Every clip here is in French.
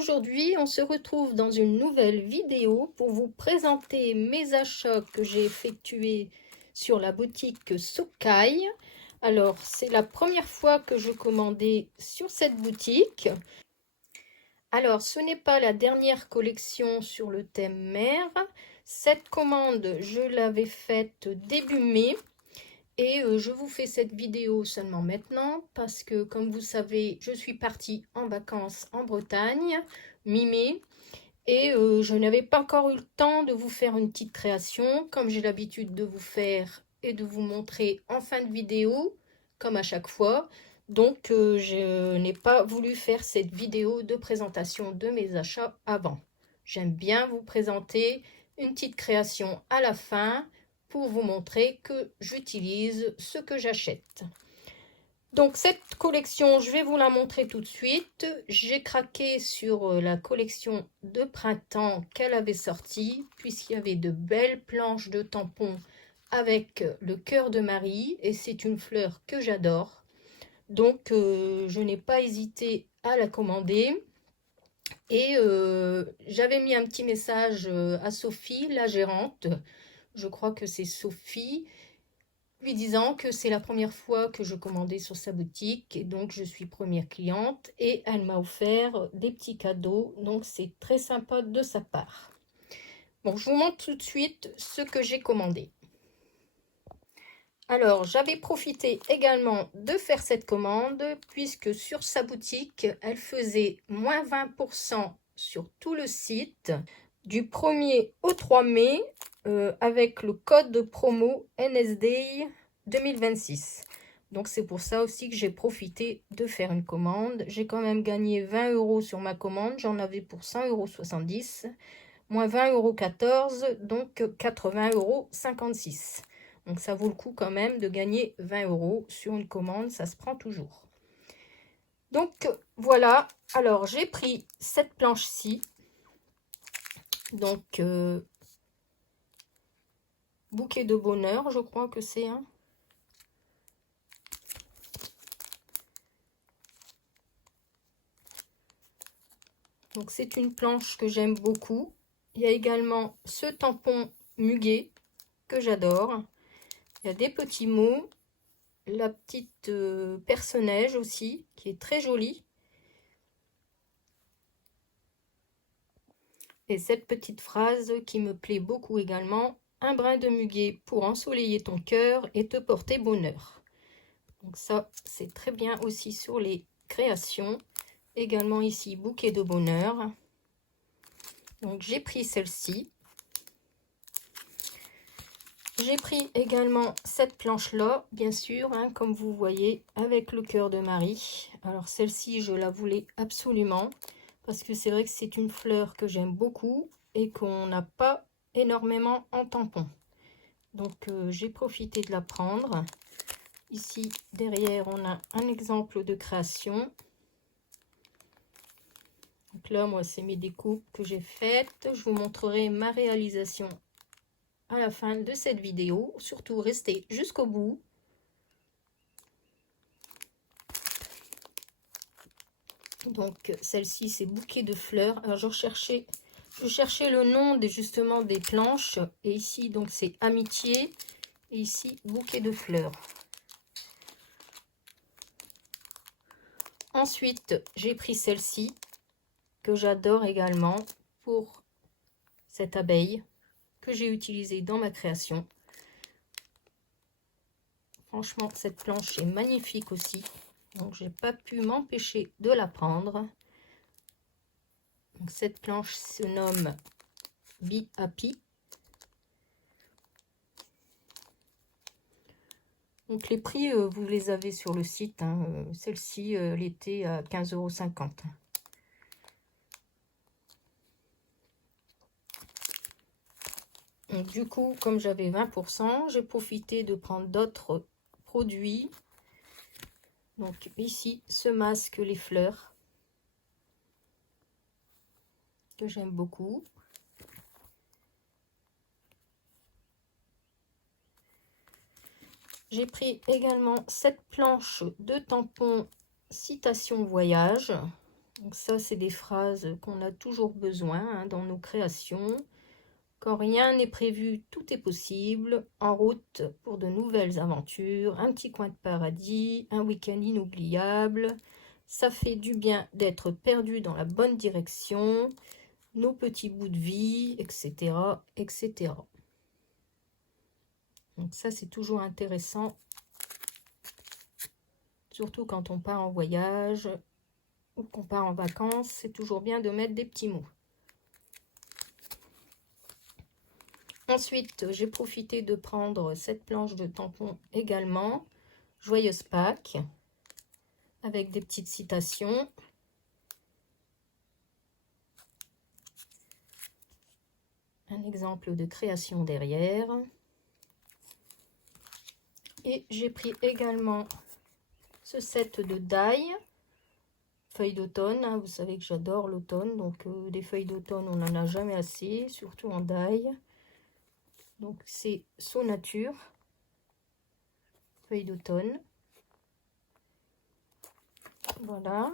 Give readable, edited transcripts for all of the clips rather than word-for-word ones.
Aujourd'hui, on se retrouve dans une nouvelle vidéo pour vous présenter mes achats que j'ai effectués sur la boutique Sookai. Alors, c'est la première fois que je commandais sur cette boutique. Alors, ce n'est pas la dernière collection sur le thème mer. Cette commande, je l'avais faite début mai. Et je vous fais cette vidéo seulement maintenant parce que, comme vous savez, je suis partie en vacances en Bretagne, mi-mai, et je n'avais pas encore eu le temps de vous faire une petite création, comme j'ai l'habitude de vous faire et de vous montrer en fin de vidéo, comme à chaque fois. Donc, je n'ai pas voulu faire cette vidéo de présentation de mes achats avant. J'aime bien vous présenter une petite création à la fin, pour vous montrer que j'utilise ce que j'achète. Donc cette collection, je vais vous la montrer tout de suite. J'ai craqué sur la collection de printemps qu'elle avait sortie, puisqu'il y avait de belles planches de tampons avec le cœur de Marie, et c'est une fleur que j'adore. Donc je n'ai pas hésité à la commander. Et j'avais mis un petit message à Sophie, la gérante, je crois que c'est Sophie, lui disant que c'est la première fois que je commandais sur sa boutique et donc je suis première cliente et elle m'a offert des petits cadeaux, donc c'est très sympa de sa part. Bon, je vous montre tout de suite ce que j'ai commandé. Alors, j'avais profité également de faire cette commande puisque sur sa boutique, elle faisait moins 20% sur tout le site du 1er au 3 mai avec le code de promo NSD 2026. Donc c'est pour ça aussi que j'ai profité de faire une commande. J'ai quand même gagné 20 € sur ma commande. J'en avais pour 100,70 €. Moins 20,14 €, donc 80,56 €. Donc ça vaut le coup quand même de gagner 20 € sur une commande. Ça se prend toujours. Donc voilà. Alors j'ai pris cette planche-ci. Donc bouquet de bonheur, je crois que c'est un. Donc c'est une planche que j'aime beaucoup. Il y a également ce tampon muguet que j'adore. Il y a des petits mots. La petite perce-neige aussi, qui est très jolie. Et cette petite phrase qui me plaît beaucoup également. Un brin de muguet pour ensoleiller ton cœur et te porter bonheur. Donc ça, c'est très bien aussi sur les créations. Également ici, bouquet de bonheur. Donc j'ai pris celle-ci. J'ai pris également cette planche-là, bien sûr, hein, comme vous voyez, avec le cœur de Marie. Alors celle-ci, je la voulais absolument, parce que c'est vrai que c'est une fleur que j'aime beaucoup et qu'on n'a pas énormément en tampon. Donc j'ai profité de la prendre. Ici, derrière, on a un exemple de création. Donc là, moi, c'est mes découpes que j'ai faites. Je vous montrerai ma réalisation à la fin de cette vidéo. Surtout, restez jusqu'au bout. Donc, celle-ci, c'est bouquet de fleurs. Alors, je cherchais le nom justement des planches. Et ici, donc, c'est amitié. Et ici, bouquet de fleurs. Ensuite, j'ai pris celle-ci, que j'adore également, pour cette abeille que j'ai utilisée dans ma création. Franchement, cette planche est magnifique aussi. Donc, j'ai pas pu m'empêcher de la prendre. Donc, cette planche se nomme Be Happy. Donc, les prix, vous les avez sur le site. Hein. Celle-ci, elle était à 15,50 €. Donc, du coup, comme j'avais 20%, j'ai profité de prendre d'autres produits. Donc, ici, ce masque les fleurs, que j'aime beaucoup. J'ai pris également cette planche de tampons Citation Voyage. Donc ça, c'est des phrases qu'on a toujours besoin hein, dans nos créations. Quand rien n'est prévu, tout est possible. En route pour de nouvelles aventures, un petit coin de paradis, un week-end inoubliable. Ça fait du bien d'être perdu dans la bonne direction. Nos petits bouts de vie, etc., etc. Donc ça, c'est toujours intéressant. Surtout quand on part en voyage ou qu'on part en vacances, c'est toujours bien de mettre des petits mots. Ensuite, j'ai profité de prendre cette planche de tampon également. Joyeuse Pâques, avec des petites citations. Un exemple de création derrière. Et j'ai pris également ce set de die, feuilles d'automne. Hein, vous savez que j'adore l'automne, donc des feuilles d'automne, on n'en a jamais assez, surtout en die. Donc c'est So Nature, feuilles d'automne. Voilà.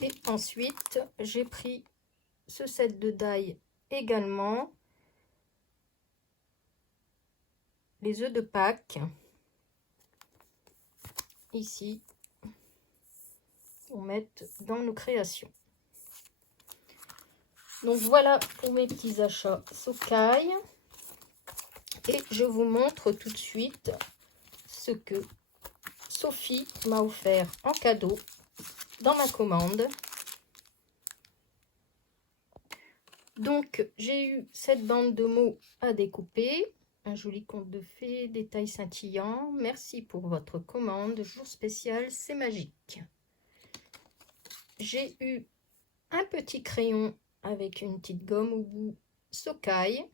Et ensuite, j'ai pris ce set de die également. Les œufs de Pâques. Ici, pour mettre dans nos créations. Donc voilà pour mes petits achats Socai. Et je vous montre tout de suite ce que Sophie m'a offert en cadeau dans ma commande. Donc j'ai eu cette bande de mots à découper, un joli conte de fées, détails scintillants. Merci pour votre commande, jour spécial, c'est magique. J'ai eu un petit crayon avec une petite gomme au bout Socai.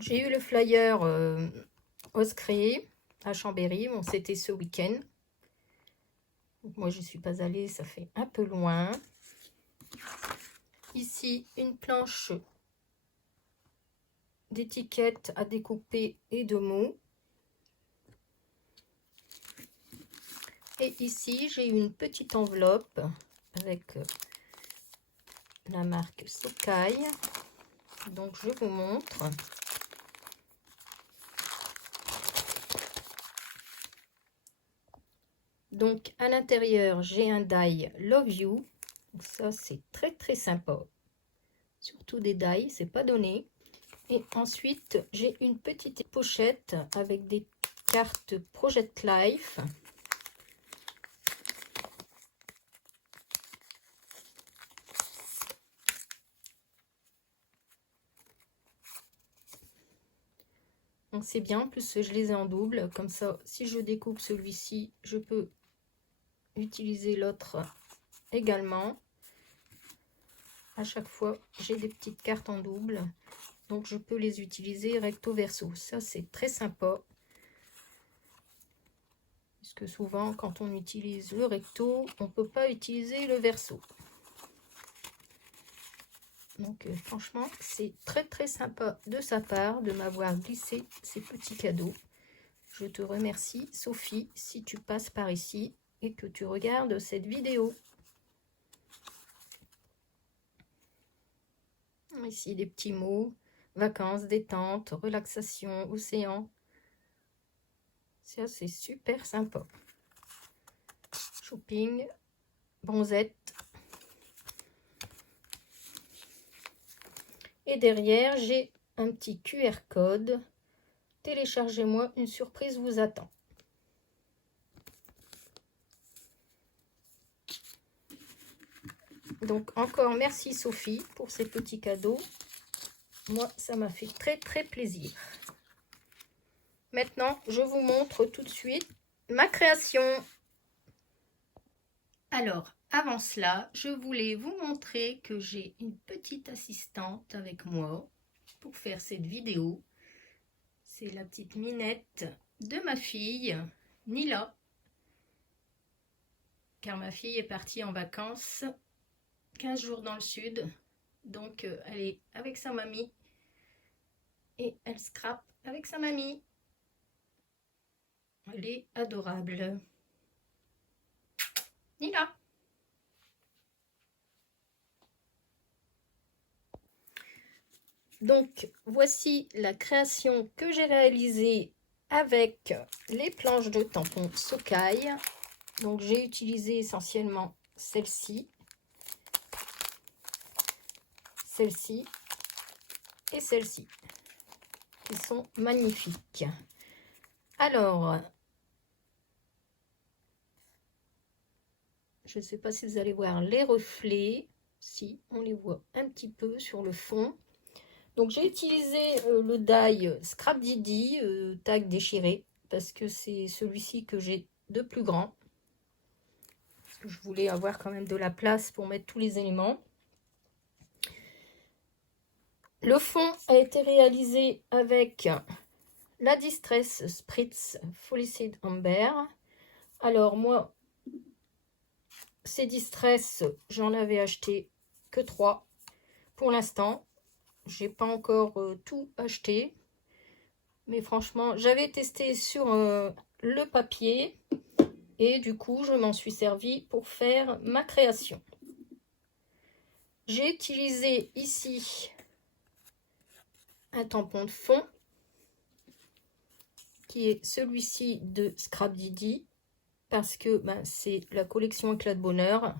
J'ai eu le flyer Ose Créer à Chambéry. Bon, c'était ce week-end. Moi, je ne suis pas allée, ça fait un peu loin. Ici, une planche d'étiquettes à découper et de mots. Et ici, j'ai une petite enveloppe avec la marque Socai. Donc, je vous montre. Donc, à l'intérieur, j'ai un die Love You. Donc, ça, c'est très, très sympa. Surtout des die, c'est pas donné. Et ensuite, j'ai une petite pochette avec des cartes Project Life. Donc c'est bien, en plus je les ai en double, comme ça si je découpe celui-ci, je peux utiliser l'autre également. À chaque fois, j'ai des petites cartes en double, donc je peux les utiliser recto verso. Ça c'est très sympa. Parce que souvent, quand on utilise le recto, on ne peut pas utiliser le verso. Donc franchement, c'est très très sympa de sa part de m'avoir glissé ces petits cadeaux. Je te remercie Sophie si tu passes par ici et que tu regardes cette vidéo. Ici des petits mots, vacances, détente, relaxation, océan. Ça c'est super sympa. Shopping, bronzette. Et derrière, j'ai un petit QR code. Téléchargez-moi, une surprise vous attend. Donc encore merci Sophie pour ces petits cadeaux. Moi, ça m'a fait très très plaisir. Maintenant, je vous montre tout de suite ma création. Alors, avant cela, je voulais vous montrer que j'ai une petite assistante avec moi pour faire cette vidéo. C'est la petite Minette de ma fille, Nila. Car ma fille est partie en vacances 15 jours dans le sud. Donc, elle est avec sa mamie. Et elle scrape avec sa mamie. Elle est adorable. Nina. Donc, voici la création que j'ai réalisée avec les planches de tampons Sokai. Donc, j'ai utilisé essentiellement celle-ci et celle-ci, qui sont magnifiques. Alors, je ne sais pas si vous allez voir les reflets. Si, on les voit un petit peu sur le fond. Donc j'ai utilisé le die Scrap Didi tag déchiré parce que c'est celui-ci que j'ai de plus grand. Parce que je voulais avoir quand même de la place pour mettre tous les éléments. Le fond a été réalisé avec la Distress Spritz Foliicide Amber. Alors moi, ces Distress, j'en avais acheté que 3 pour l'instant. J'ai pas encore tout acheté, mais franchement j'avais testé sur le papier et du coup je m'en suis servi pour faire ma création. J'ai utilisé ici un tampon de fond qui est celui-ci de Scrap Didi parce que c'est la collection Éclat de Bonheur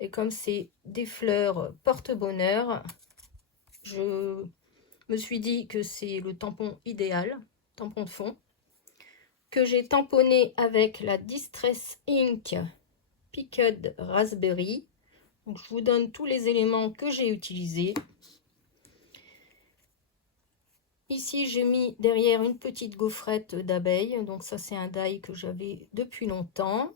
et comme c'est des fleurs porte-bonheur, je me suis dit que c'est le tampon idéal, tampon de fond, que j'ai tamponné avec la Distress Ink Picked Raspberry. Donc, je vous donne tous les éléments que j'ai utilisés. Ici, j'ai mis derrière une petite gaufrette d'abeilles. Donc ça, c'est un die que j'avais depuis longtemps.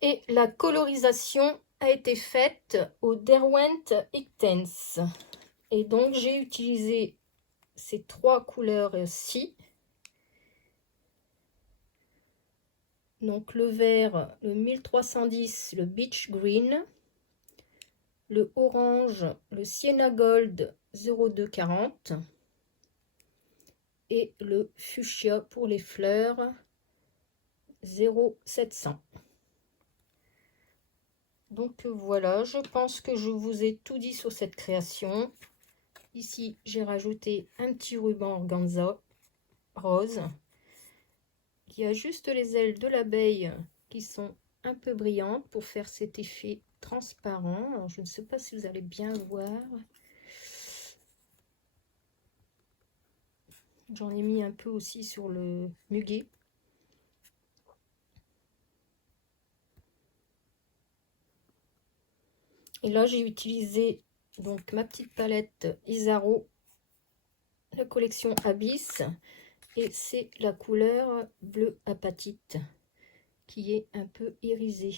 Et la colorisation a été faite au Derwent Ictense. Et donc, j'ai utilisé ces 3 couleurs-ci. Donc, le vert, le 1310, le Beach Green. Le orange, le Sienna Gold 0240. Et le fuchsia pour les fleurs 0700. Donc voilà, je pense que je vous ai tout dit sur cette création. Ici, j'ai rajouté un petit ruban organza rose. Il y a juste les ailes de l'abeille qui sont un peu brillantes pour faire cet effet transparent. Alors, je ne sais pas si vous allez bien voir. J'en ai mis un peu aussi sur le muguet. Et là, j'ai utilisé donc ma petite palette Isaro, la collection Abyss. Et c'est la couleur bleu apatite qui est un peu irisée.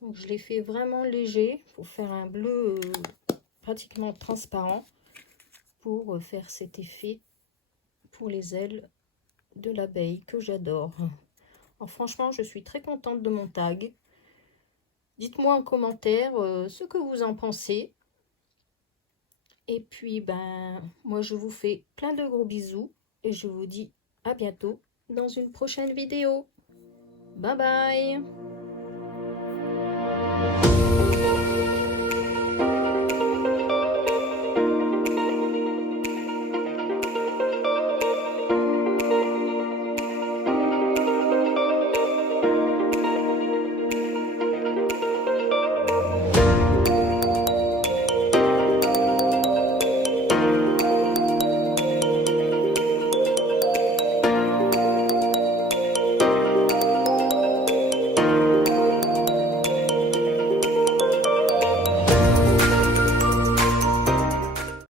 Donc je l'ai fait vraiment léger pour faire un bleu pratiquement transparent pour faire cet effet pour les ailes de l'abeille que j'adore. Alors franchement, je suis très contente de mon tag. Dites-moi en commentaire ce que vous en pensez. Et puis, moi, je vous fais plein de gros bisous et je vous dis à bientôt dans une prochaine vidéo. Bye bye!